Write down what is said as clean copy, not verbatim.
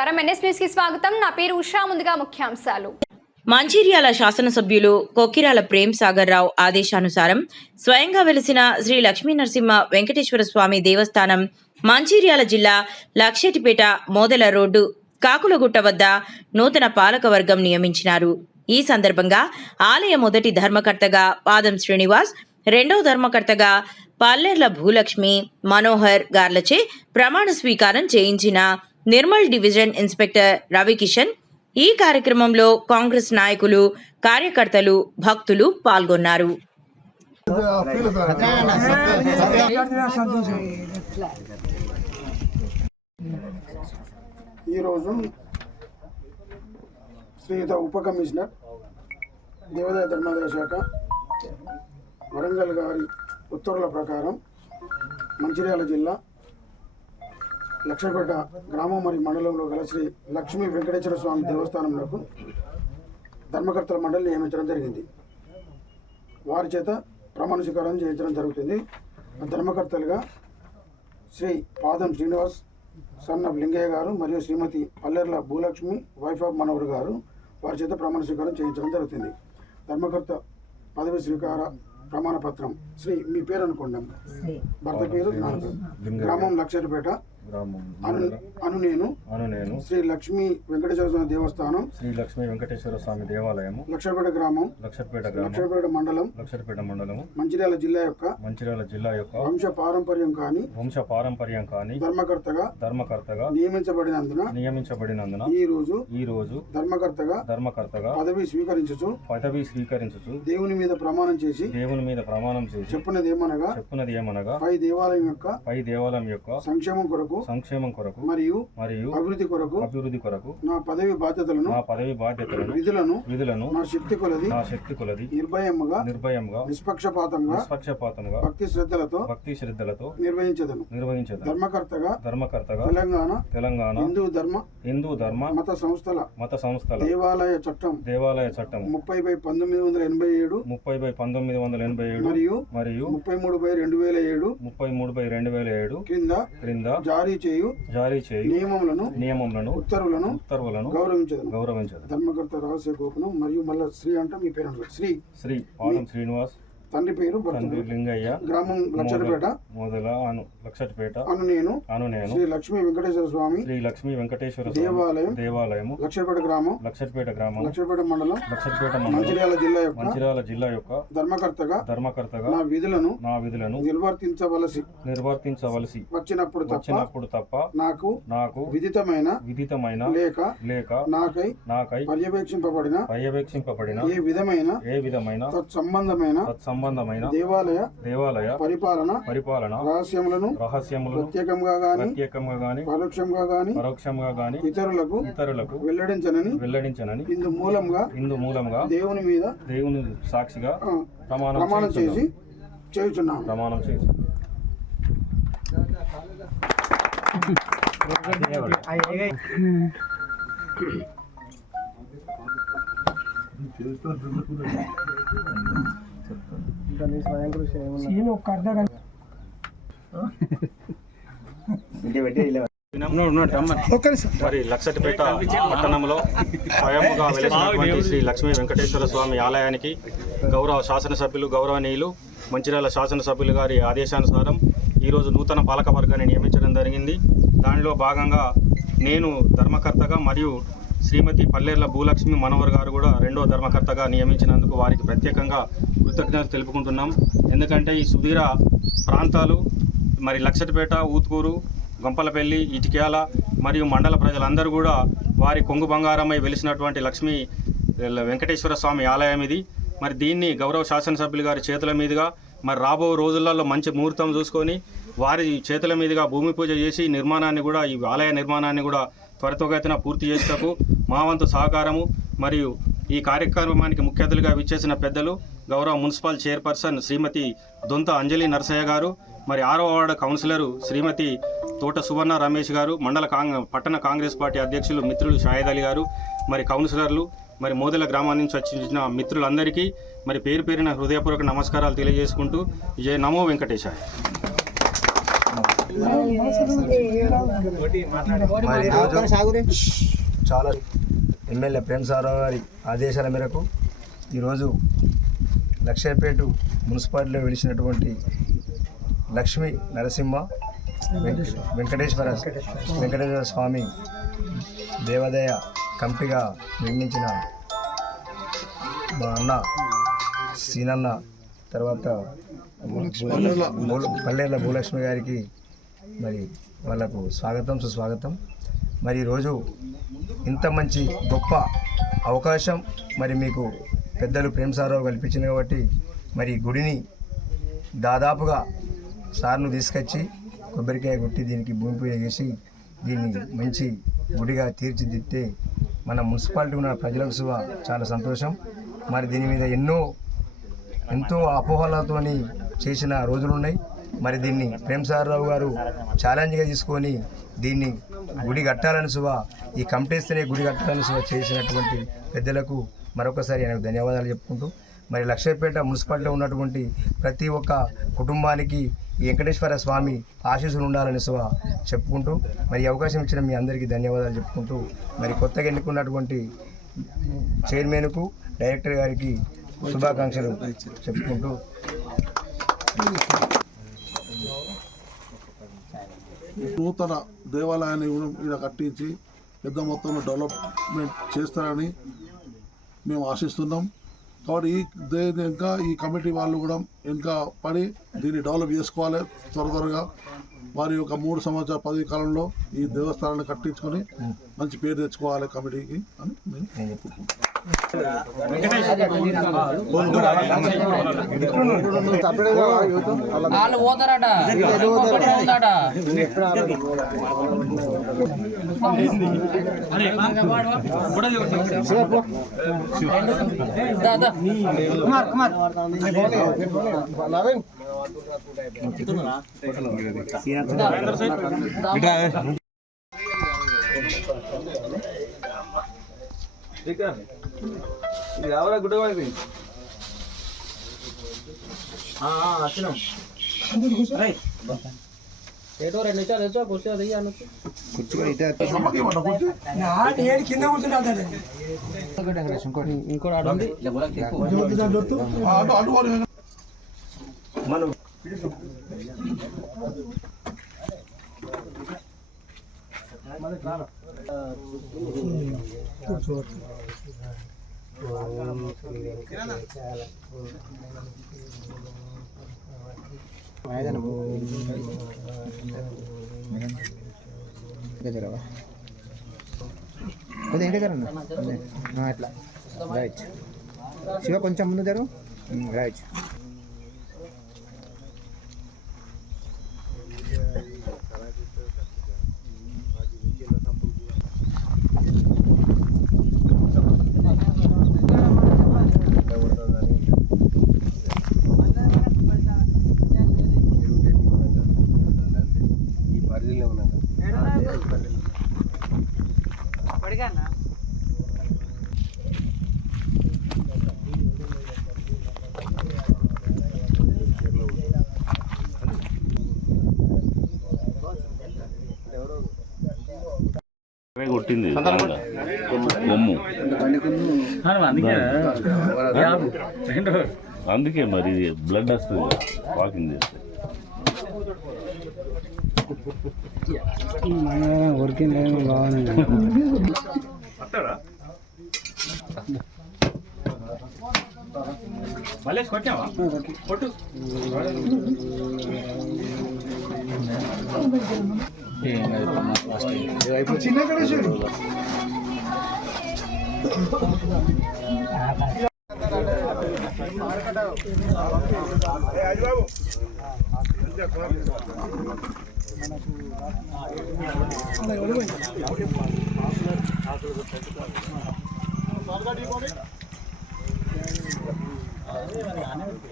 నమస్కారం NS news కి స్వాగతం. నా పేరు ఉషా. ముందుగా ముఖ్యాంశాలు. మంచిర్యాల శాసనసభ్యులు కొక్కిరాల ప్రేమ్ సాగర్ రావు ఆదేశానుసారం స్వయంగా వెలిసిన శ్రీ లక్ష్మీ నరసింహ వెంకటేశ్వర స్వామి దేవస్థానం మంచిర్యాల జిల్లా లక్షెటిపేట మోదల రోడ్డు కాకులగుట్ట వద్ద నూతన పాలకవర్గం నియమించినారు. ఈ సందర్భంగా ఆలయ మొదటి ధర్మకర్తగా పాదం శ్రీనివాస్, రెండవ ధర్మకర్తగా పల్లెర్ల భూలక్ష్మి మనోహర్ గార్లచే ప్రమాణ స్వీకారం చేయించిన నిర్మల్ డివిజన్ ఇన్స్పెక్టర్ రవికిషన్. ఈ కార్యక్రమంలో కాంగ్రెస్ నాయకులు, కార్యకర్తలు, భక్తులు పాల్గొన్నారు. ఈరోజు శ్రీయుత ఉప కమిషనర్ దేవాదాయ ధర్మాదాయ శాఖ వరంగల్ గారి ఉత్తర్వుల ప్రకారం మంచిర్యాల జిల్లా లక్షపేట గ్రామం మరియు మండలంలో గల శ్రీ లక్ష్మీ వెంకటేశ్వర స్వామి దేవస్థానంలో ధర్మకర్తల మండలి నియమించడం జరిగింది. వారి చేత ప్రమాణ స్వీకారం చేయించడం జరుగుతుంది. ధర్మకర్తలుగా శ్రీ పాదం శ్రీనివాస్ సన్ ఆఫ్ లింగయ్య గారు మరియు శ్రీమతి పల్లెర్ల భూలక్ష్మి వైఫ్ ఆఫ్ మనోహర్ గారు వారి చేత ప్రమాణ స్వీకారం చేయించడం జరుగుతుంది. ధర్మకర్త పదవి స్వీకార ప్రమాణ పత్రం. శ్రీ మీ పేరు అనుకోండి, భర్త పేరు, గ్రామం లక్షపేట, అను నేను శ్రీ లక్ష్మీ వెంకటేశ్వర స్వామి దేవస్థానం, శ్రీ లక్ష్మీ వెంకటేశ్వర స్వామి దేవాలయము, లక్షపేట గ్రామం, లక్షపేట మండలం, మంచిర్యాల జిల్లా యొక్క వంశ పారంపర్యం కాని ధర్మకర్తగా నియమించబడినందున ఈ రోజు ధర్మకర్తగా పదవి స్వీకరించుచు దేవుని మీద ప్రమాణం చేసి చెప్పినదేమనగా పై దేవాలయం యొక్క సంక్షేమం కొరకు మరియు అభివృద్ధి కొరకు నా పదవి బాధ్యతలను విధులను నా శక్తి కొలది నిర్భయంగా నిష్పక్షపాతంగా భక్తి శ్రద్ధలతో నిర్వహించదను. ధర్మకర్తగా తెలంగాణ హిందూ ధర్మ మత సంస్థల దేవాలయ చట్టం 30/1987 మరియు 33/2007 క్రింద జారీ చేయు నియమములను ఉత్తర్వులను గౌరవించదు. ధర్మకర్త రహస్య గోపనం. మరియు మళ్ళీ శ్రీ అంటే మీ పేరు శ్రీ పాదం శ్రీనివాస్, తండ్రి పేరు లింగయ్య, గ్రామం లక్షపేట, అను నేను శ్రీ లక్ష్మీ వెంకటేశ్వర స్వామి దేవాలయం లక్షపేట గ్రామం లక్షపేట మండలం మంచిర్యాల జిల్లా యొక్క ధర్మకర్తగా నా విధులను నిర్వర్తించవలసి వచ్చినప్పుడు తప్ప నాకు విదితమైన లేక నాకై పర్యవేక్షింపబడిన ఏ విధమైన తత్సంబంధమైన దేవాలయ పరిపాలన రహస్యములను ప్రత్యేకంగా గాని పరోక్షంగా గాని ఇతరులకు వెల్లడించనని ఇందు మూలంగా దేవుని సాక్షిగా ప్రమాణం చేసి చేయుచున్నాను. మరి లక్షటిపేట పట్టణంలో స్వయముగా వెలిసినటువంటి శ్రీ లక్ష్మీ వెంకటేశ్వర స్వామి ఆలయానికి గౌరవ శాసనసభ్యులు, గౌరవనీయులు మంచిర్యాల శాసనసభ్యులు గారి ఆదేశానుసారం ఈరోజు నూతన పాలకవర్గాన్ని నియమించడం జరిగింది. దానిలో భాగంగా నేను ధర్మకర్తగా మరియు శ్రీమతి పల్లెర్ల భూలక్ష్మి మనోహర్ గారు కూడా రెండో ధర్మకర్తగా నియమించినందుకు వారికి ప్రత్యేకంగా కృతజ్ఞతలు తెలుపుకుంటున్నాం. ఎందుకంటే ఈ సుదీర ప్రాంతాలు మరి లక్షటిపేట, ఊత్కూరు, గంపలపల్లి, ఇటిక్యాల మరియు మండల ప్రజలందరూ కూడా వారి కొంగు బంగారమై వెలిసినటువంటి లక్ష్మీ వెంకటేశ్వర స్వామి ఆలయం ఇది. మరి దీన్ని గౌరవ శాసనసభ్యులు గారి చేతుల మీదుగా మరి రాబో రోజులలో మంచి ముహూర్తం చూసుకొని వారి చేతుల మీదుగా భూమి పూజ చేసి ఈ ఆలయ నిర్మాణాన్ని కూడా త్వరితగతిన పూర్తి చేసేందుకు మా వంతు సహకారము. మరియు ఈ కార్యక్రమానికి ముఖ్య అతిథులుగా విచ్చేసిన పెద్దలు గౌరవ మున్సిపల్ చైర్పర్సన్ శ్రీమతి దొంత అంజలి నరసయ్య గారు, మరి 6వ వార్డు కౌన్సిలరు శ్రీమతి తోట సువర్ణ రమేష్ గారు, పట్టణ కాంగ్రెస్ పార్టీ అధ్యక్షులు మిత్రులు షాహిద్ అలీ గారు, మరి కౌన్సిలర్లు, మరి మోదెల గ్రామం నుంచి వచ్చిన మిత్రులందరికీ మరి పేరు పేరున హృదయపూర్వక నమస్కారాలు తెలియజేసుకుంటూ జై నమో వెంకటేశాయ. మరి ఈరోజు చాలా ఎమ్మెల్యే ప్రేమసాగరరావు గారి ఆదేశాల మేరకు ఈరోజు లక్షపేట మున్సిపాలిటీలో వెలిసినటువంటి లక్ష్మీ నరసింహ వెంకటేశ్వర స్వామి దేవాదాయ కమిటీగా నిర్మించిన మా అన్న సీనన్న తర్వాత పల్లెర్ల భూలక్ష్మి గారికి మరి వాళ్ళకు స్వాగతం సుస్వాగతం. మరి ఈరోజు ఇంత మంచి గొప్ప అవకాశం మరి మీకు పెద్దలు ప్రేమసాగరరావు కల్పించింది కాబట్టి మరి గుడిని దాదాపుగా సార్ను తీసుకొచ్చి కొబ్బరికాయ కొట్టి దీనికి భూమి పూజ చేసి దీన్ని మంచి గుడిగా తీర్చిదిద్దితే మన మున్సిపాలిటీ ఉన్న ప్రజలకు చాలా సంతోషం. మరి దీని మీద ఎంతో అపోహలతోని చేసిన రోజులు ఉన్నాయి. మరి దీన్ని ప్రేమసాగరరావు గారు ఛాలెంజ్గా తీసుకొని దీన్ని గుడి కట్టాలని ఈ కమిటీస్తేనే గుడి కట్టాలని చేసినటువంటి పెద్దలకు మరొకసారి ఆయనకు ధన్యవాదాలు చెప్పుకుంటూ మరి లక్షపేట మున్సిపాలిటీలో ఉన్నటువంటి ప్రతి ఒక్క కుటుంబానికి ఈ వెంకటేశ్వర స్వామి ఆశీస్సులు ఉండాలని చెప్పుకుంటూ మరి అవకాశం ఇచ్చిన మీ అందరికీ ధన్యవాదాలు చెప్పుకుంటూ మరి కొత్తగా ఎన్నుకున్నటువంటి చైర్మన్కు డైరెక్టర్ గారికి శుభాకాంక్షలు చెప్పుకుంటూ నూతన దేవాలయాన్ని ఇక్కడ కట్టించి పెద్ద మొత్తంలో డెవలప్మెంట్ చేస్తారని మేము ఆశిస్తున్నాం. కాబట్టి ఇంకా ఈ కమిటీ వాళ్ళు కూడా ఇంకా పడి దీన్ని డెవలప్ చేసుకోవాలి. త్వరగా వారి యొక్క 3 సంవత్సరాల పదవి కాలంలో ఈ దేవస్థానాన్ని కట్టించుకొని మంచి పేరు తెచ్చుకోవాలి కమిటీకి అని మేము అట్లా రైట్ శివ కొంచెం ముందు జరు రైట్. కొట్టింది కొమ్ము అందుకే మరి బ్లడ్ వస్తుంది వాకింగ్ చేస్తే. చిన్న గణేశుడు